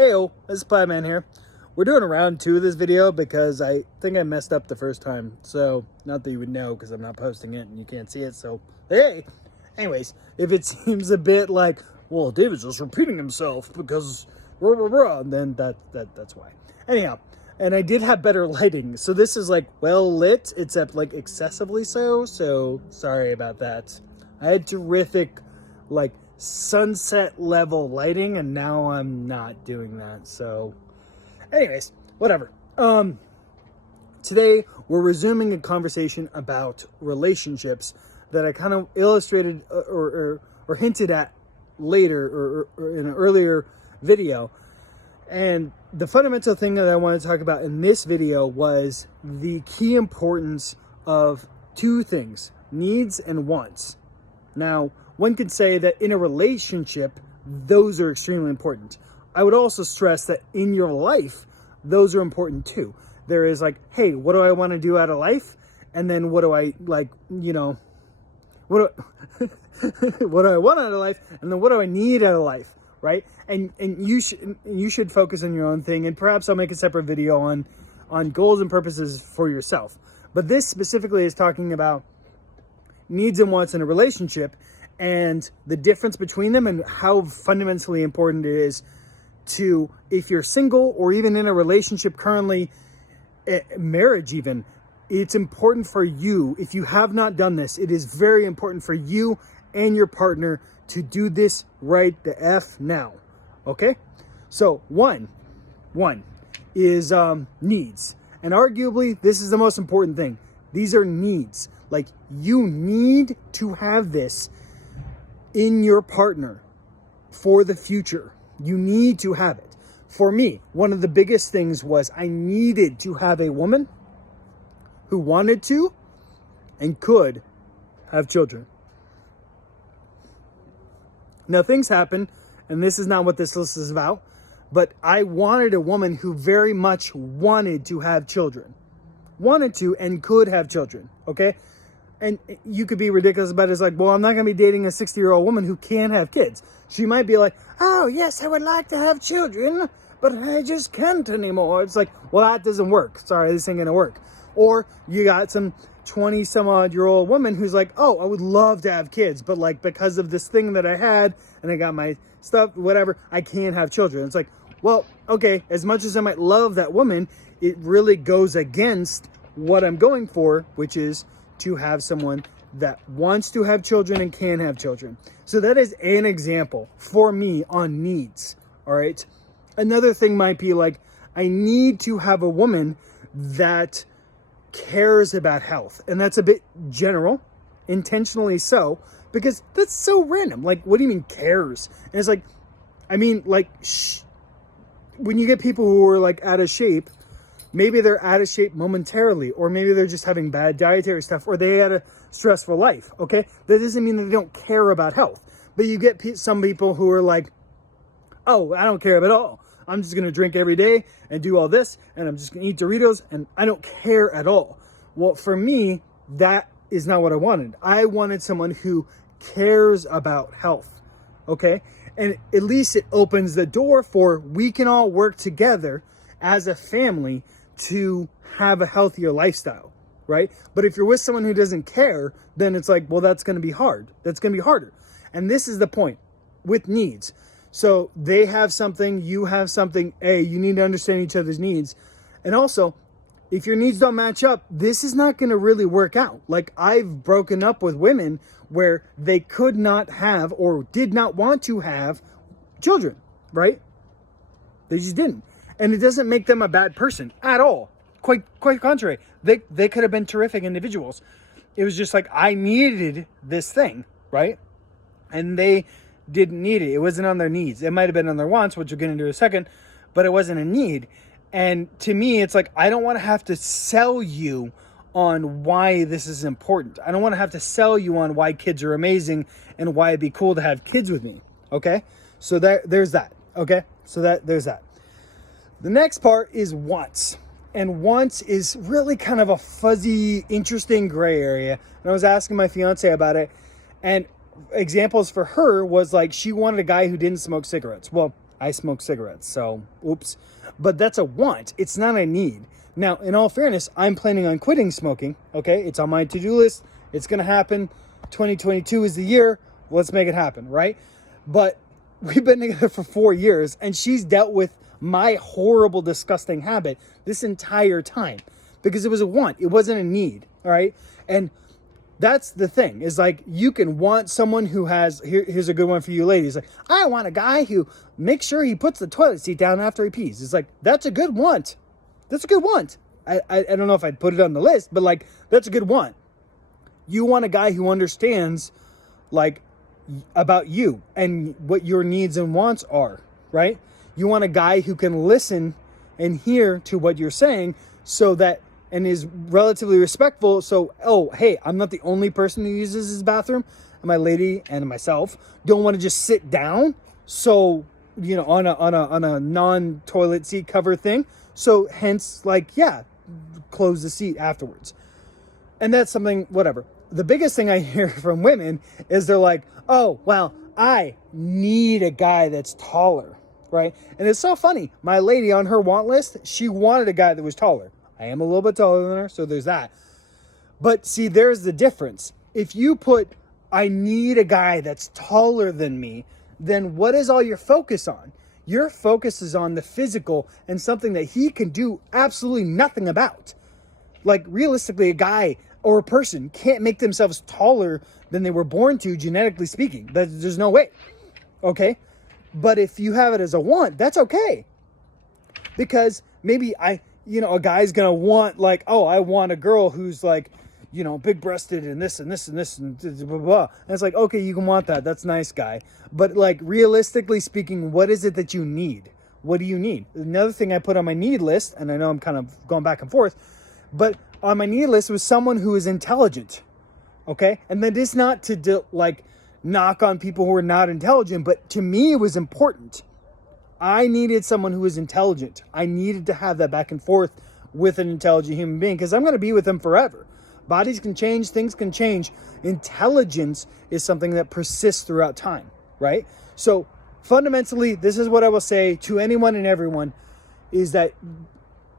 Heyo, this is Pieman here. We're doing a round 2 of this video because I think I messed up the first time. So, not that you would know because I'm not posting it and you can't see it, so hey! Anyways, if it seems a bit like, well, David's just repeating himself because then that's why. Anyhow, and I did have better lighting, so this is like well lit, except like excessively so sorry about that. I had terrific like sunset level lighting and now I'm not doing that, so anyways, whatever. Today we're resuming a conversation about relationships that I kind of illustrated or hinted at later or in an earlier video. And the fundamental thing that I want to talk about in this video was the key importance of two things: needs and wants. Now, one could say that in a relationship, those are extremely important. I would also stress that in your life, those are important too. There is like, hey, what do I want to do out of life? And then what do I like, what do I want out of life? And then what do I need out of life? Right? And you should focus on your own thing. And perhaps I'll make a separate video on goals and purposes for yourself. But this specifically is talking about needs and wants in a relationship and the difference between them and how fundamentally important it is to, if you're single or even in a relationship currently, marriage even, it's important for you. If you have not done this, it is very important for you and your partner to do this right the F now. Okay? So one is needs. And arguably, this is the most important thing. These are needs. Like, you need to have this in your partner for the future. You need to have it. For me, one of the biggest things was I needed to have a woman who wanted to and could have children. Now, things happen, and this is not what this list is about, but I wanted a woman who very much wanted to have children. Wanted to and could have children, okay? And you could be ridiculous about it. It's like, well, I'm not going to be dating a 60-year-old woman who can't have kids. She might be like, oh, yes, I would like to have children, but I just can't anymore. It's like, well, that doesn't work. Sorry, this ain't going to work. Or you got some 20-some-odd-year-old woman who's like, oh, I would love to have kids, but like because of this thing that I had and I got my stuff, whatever, I can't have children. It's like, well, okay, as much as I might love that woman, it really goes against what I'm going for, which is to have someone that wants to have children and can have children. So that is an example for me on needs. All right. Another thing might be like, I need to have a woman that cares about health. And that's a bit general, intentionally so, because that's so random. Like, what do you mean cares? And it's like, I mean, like, when you get people who are like out of shape, maybe they're out of shape momentarily, or maybe they're just having bad dietary stuff, or they had a stressful life, okay? That doesn't mean that they don't care about health. But you get some people who are like, oh, I don't care at all. I'm just going to drink every day and do all this, and I'm just going to eat Doritos, and I don't care at all. Well, for me, that is not what I wanted. I wanted someone who cares about health, okay? And at least it opens the door for we can all work together as a family to have a healthier lifestyle, right? But if you're with someone who doesn't care, then it's like, well, that's going to be hard. That's going to be harder. And this is the point with needs. So they have something, you have something. You need to understand each other's needs. And also, if your needs don't match up, this is not going to really work out. Like, I've broken up with women where they could not have or did not want to have children, right? They just didn't. And it doesn't make them a bad person at all. Quite contrary. They could have been terrific individuals. It was just like, I needed this thing, right? And they didn't need it. It wasn't on their needs. It might have been on their wants, which we'll get into in a second, but it wasn't a need. And to me, it's like, I don't want to have to sell you on why this is important. I don't want to have to sell you on why kids are amazing and why it'd be cool to have kids with me. Okay? So there's that. Okay? So there's that. The next part is wants. And wants is really kind of a fuzzy, interesting gray area. And I was asking my fiance about it. And examples for her was like, she wanted a guy who didn't smoke cigarettes. Well, I smoke cigarettes, so oops. But that's a want. It's not a need. Now, in all fairness, I'm planning on quitting smoking. Okay, it's on my to-do list. It's gonna happen. 2022 is the year. Let's make it happen, right? But we've been together for 4 years, and she's dealt with my horrible, disgusting habit this entire time because it was a want. It wasn't a need, all right? And that's the thing, is like, you can want someone who has, here's a good one for you ladies. Like, I want a guy who makes sure he puts the toilet seat down after he pees. It's like, that's a good want. That's a good want. I don't know if I'd put it on the list, but like, that's a good want. You want a guy who understands, like, about you and what your needs and wants are, right? You want a guy who can listen and hear to what you're saying, so that, and is relatively respectful. So, oh, hey, I'm not the only person who uses his bathroom. And my lady and myself don't want to just sit down. So, you know, on a non-toilet seat cover thing. So hence, like, yeah, close the seat afterwards. And that's something, whatever. The biggest thing I hear from women is they're like, oh, well, I need a guy that's taller, right? And it's so funny. My lady, on her want list, she wanted a guy that was taller. I am a little bit taller than her, so there's that. But see, there's the difference. If you put, I need a guy that's taller than me, then what is all your focus on? Your focus is on the physical and something that he can do absolutely nothing about. Like, realistically, a guy or a person can't make themselves taller than they were born to, genetically speaking. There's no way. Okay? But if you have it as a want, that's okay. Because maybe a guy's gonna want, like, oh, I want a girl who's like, you know, big breasted and this and this and this and blah, blah, blah. And it's like, okay, you can want that. That's nice, guy. But like, realistically speaking, what is it that you need? What do you need? Another thing I put on my need list, and I know I'm kind of going back and forth, but on my need list was someone who is intelligent. Okay? And that is not to knock on people who are not intelligent, but to me it was important. I needed someone who was intelligent. I needed to have that back and forth with an intelligent human being, because I'm going to be with them forever. Bodies can change, things can change. Intelligence is something that persists throughout time, right? So fundamentally, this is what I will say to anyone and everyone, is that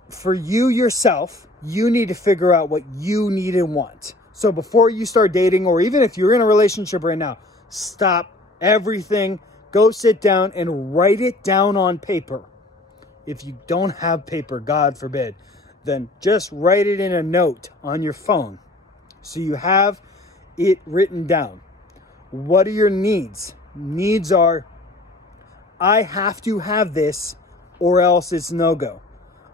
for you yourself, you need to figure out what you need and want. So before you start dating, or even if you're in a relationship right now, stop everything. Go sit down and write it down on paper. If you don't have paper, God forbid, then just write it in a note on your phone so you have it written down. What are your needs? Needs are, I have to have this or else it's no-go.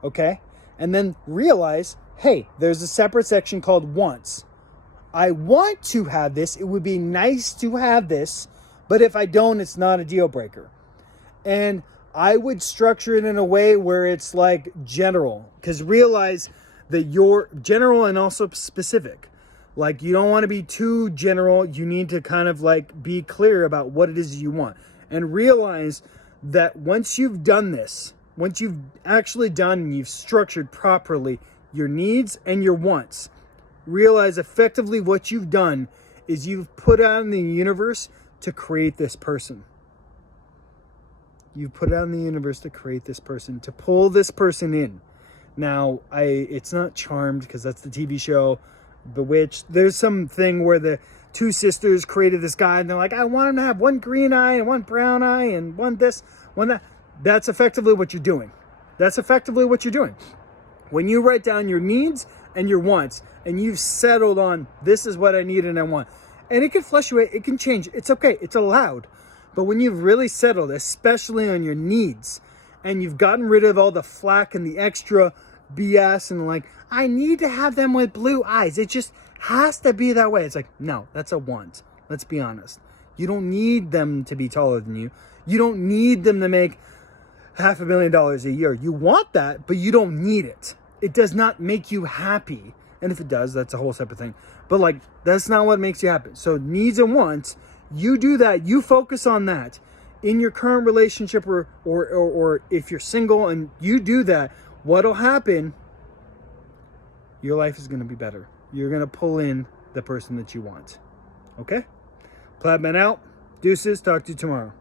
Okay? And then realize, hey, there's a separate section called wants. I want to have this. It would be nice to have this. But if I don't, it's not a deal breaker. And I would structure it in a way where it's like general, because realize that you're general and also specific. Like, you don't want to be too general. You need to kind of like be clear about what it is you want, and realize that once you've done this, once you've actually done and you've structured properly your needs and your wants, realize effectively what you've done is you've put out in the universe to create this person. You put it out in the universe to create this person, to pull this person in. Now, it's not Charmed, because that's the TV show. Bewitched. There's some thing where the two sisters created this guy, and they're like, I want him to have one green eye and one brown eye and one this, one that. That's effectively what you're doing. That's effectively what you're doing. When you write down your needs and your wants, and you've settled on, this is what I need and I want. And it can fluctuate, it can change. It's okay, it's allowed. But when you've really settled, especially on your needs, and you've gotten rid of all the flack and the extra BS and like, I need to have them with blue eyes. It just has to be that way. It's like, no, that's a want. Let's be honest. You don't need them to be taller than you. You don't need them to make $500,000 a year. You want that, but you don't need it. It does not make you happy. And if it does, that's a whole separate thing. But like, that's not what makes you happy. So needs and wants, you do that. You focus on that in your current relationship, or if you're single and you do that, what'll happen, your life is going to be better. You're going to pull in the person that you want. Okay? Plaidman out. Deuces. Talk to you tomorrow.